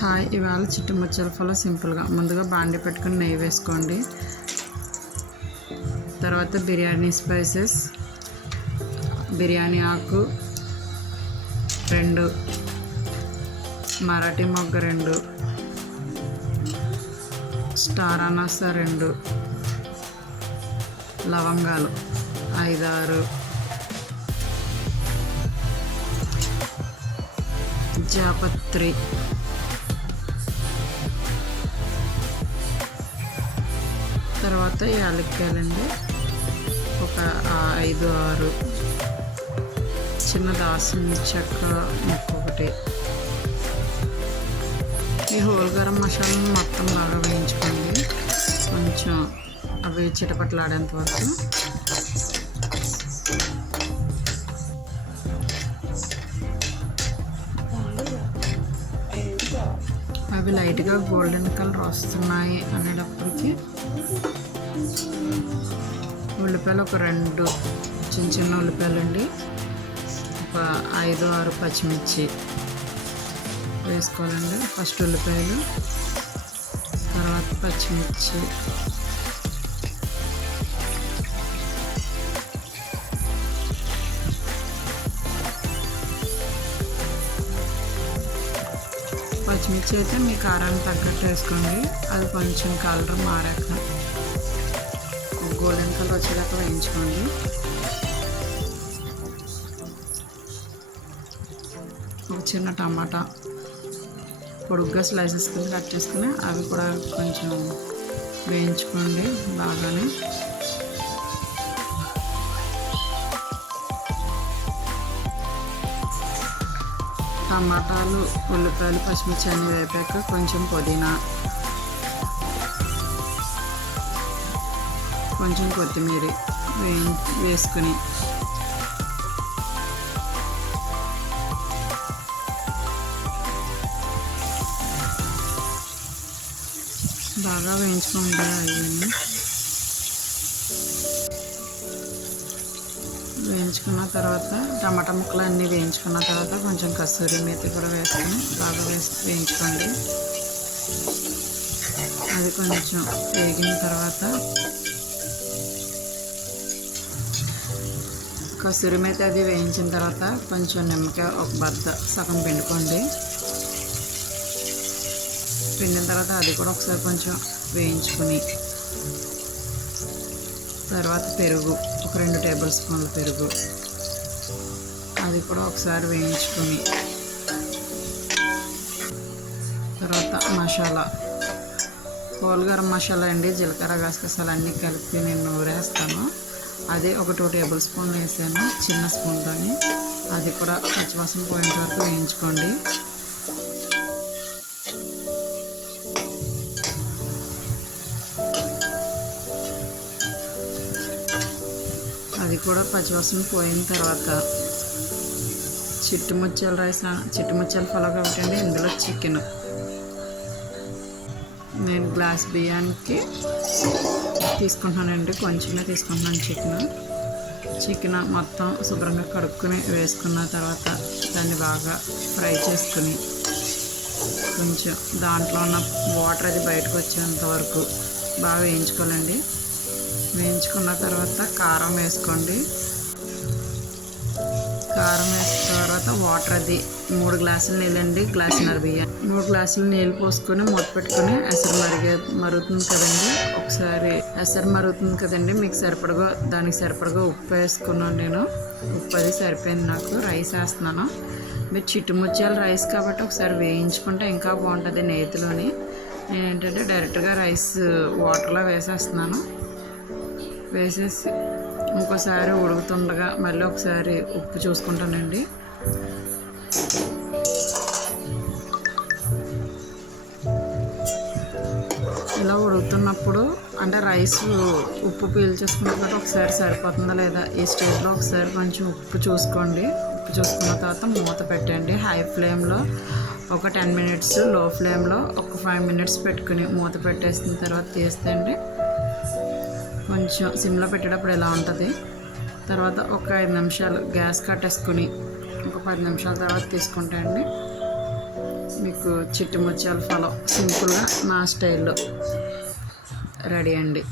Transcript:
Hi ఇవాళ చిట్టి ముచ్చల ఫల సింపుల్గా. ముందుగా బాండి పెట్టుకుని నెయ్యి వేసుకోండి. తర్వాత బిర్యానీ స్పైసెస్ బిర్యానీ ఆకు రెండు మరాఠీ మొగ్గ రెండు స్టార్ అనాస రెండు లవంగాలు ఐదారు జాపత్రి తర్వాత యాలక్కాయలండి. ఒక ఐదు ఆరు చిన్న దాసిన చెక్క ముక్క ఒకటి ఈ హోల్ గరం మసాలాను మొత్తం బాగా వేయించుకోండి. కొంచెం అవి చిటపట్లాడేంత వరకు. అవి లైట్గా గోల్డెన్ కలర్ వస్తున్నాయి అనేటప్పటికి ఉల్లిపాయలు ఒక రెండు చిన్న చిన్న ఉల్లిపాయలు అండి ఒక ఐదు ఆరు పచ్చిమిర్చి వేసుకోవాలండి. ఫస్ట్ ఉల్లిపాయలు తర్వాత పచ్చిమిర్చి పచ్చిమిర్చి అయితే మీ కారానికి తగ్గట్టు వేసుకోండి. అది కొంచెం కలర్ మారాక గోల్డెన్ కలర్ వచ్చేదాకా వేయించుకోండి. ఒక చిన్న టమాటా పొడుగ్గా స్లైసెస్ కింద కట్ చేసుకుని అవి కూడా కొంచెం వేయించుకోండి బాగానే. టమాటాలు ఉల్లిపాయలు పచ్చిమిర్చి అన్ని వేపాక కొంచెం పుదీనా. కొంచెం కొత్తిమీర వే వేసుకుని. బాగా వేయించుకోండి అవన్నీ వేయించుకున్న తర్వాత టమాటా ముక్కలు అన్నీ వేయించుకున్న తర్వాత కొంచెం కస్తూరి మేతి కూడా వేసుకొని బాగా వేసి వేయించుకోండి. అది కొంచెం వేగిన తర్వాత కస్తూరి మేతి అది వేయించిన తర్వాత కొంచెం నిమ్మకాయ ఒక బద్ద సగం పిండుకోండి. పిండిన తర్వాత అది కూడా ఒకసారి కొంచెం వేయించుకుని తర్వాత పెరుగు. ఒక రెండు టేబుల్ స్పూన్ల పెరుగు. అది కూడా ఒకసారి వేయించుకొని. తర్వాత మసాలా. హోల్ గరం మసాలా అండి జీలకర్ర గసగసాలు అన్నీ కలిపి నేను నూరేస్తాను. అది ఒక టూ టేబుల్ స్పూన్లు వేసాను చిన్న స్పూన్తోని. అది కూడా పచ్చివాసన పోయేంత వరకు వేయించుకోండి. కూడా పచ్చివాసన పోయిన తర్వాత చిట్టు ముత్యాల రైస్ చిట్టు ముత్యాల ఫలం కాబట్టి ఇందులో చికెన్ నేను గ్లాస్ బియ్యానికి తీసుకుంటున్నానండి. కొంచెమే తీసుకుంటున్నాను చికెన్ చికెన్ మొత్తం శుభ్రంగా కడుక్కుని వేసుకున్న తర్వాత దాన్ని బాగా ఫ్రై చేసుకుని కొంచెం దాంట్లో ఉన్న వాటర్ అది బయటకు వచ్చేంత వరకు బాగా వేయించుకోవాలండి. వేయించుకున్న తర్వాత కారం వేసుకోండి. కారం వేసిన తర్వాత వాటర్ అది మూడు గ్లాసులు నీళ్ళండి గ్లాసున్నర బియ్యం. మూడు గ్లాసులు నీళ్ళు పోసుకొని మూత పెట్టుకొని ఎసరు మరిగే మరుగుతుంది కదండి. ఒకసారి ఎసరు మరుగుతుంది కదండి మీకు సరిపడగా దానికి సరిపడగా ఉప్పు వేసుకున్నాను నేను. ఉప్పు అది సరిపోయింది నాకు రైస్ వేస్తున్నాను. మీరు చిట్టుముత్యాల రైస్ కాబట్టి ఒకసారి వేయించుకుంటే ఇంకా బాగుంటుంది నేతిలోని. నేను ఏంటంటే డైరెక్ట్గా రైస్ వాటర్లో వేసేస్తున్నాను. వేసేసి ఇంకోసారి ఉడుకుతుండగా మళ్ళీ ఒకసారి ఉప్పు చూసుకుంటానండి. ఇలా ఉడుకుతున్నప్పుడు అంటే రైస్ ఉప్పు పీల్చేసుకున్నప్పుడు ఒకసారి సరిపోతుందా లేదా ఈ స్టేజ్లో ఒకసారి కొంచెం ఉప్పు చూసుకోండి. ఉప్పు చూసుకున్న తర్వాత మూత పెట్టండి. హై ఫ్లేమ్లో ఒక టెన్ మినిట్స్లో ఫ్లేమ్లో ఒక ఫైవ్ మినిట్స్ పెట్టుకుని మూత పెట్టేసిన తర్వాత తీస్తే అండి కొంచెం సిమ్లో పెట్టేటప్పుడు ఎలా ఉంటుంది? తర్వాత ఒక ఐదు నిమిషాలు గ్యాస్ కట్టేసుకుని ఒక పది నిమిషాల తర్వాత తీసుకుంటే అండి మీకు చిట్టి ముత్యాల ఫలం సింపుల్గా నా స్టైల్లో రెడీ అండి.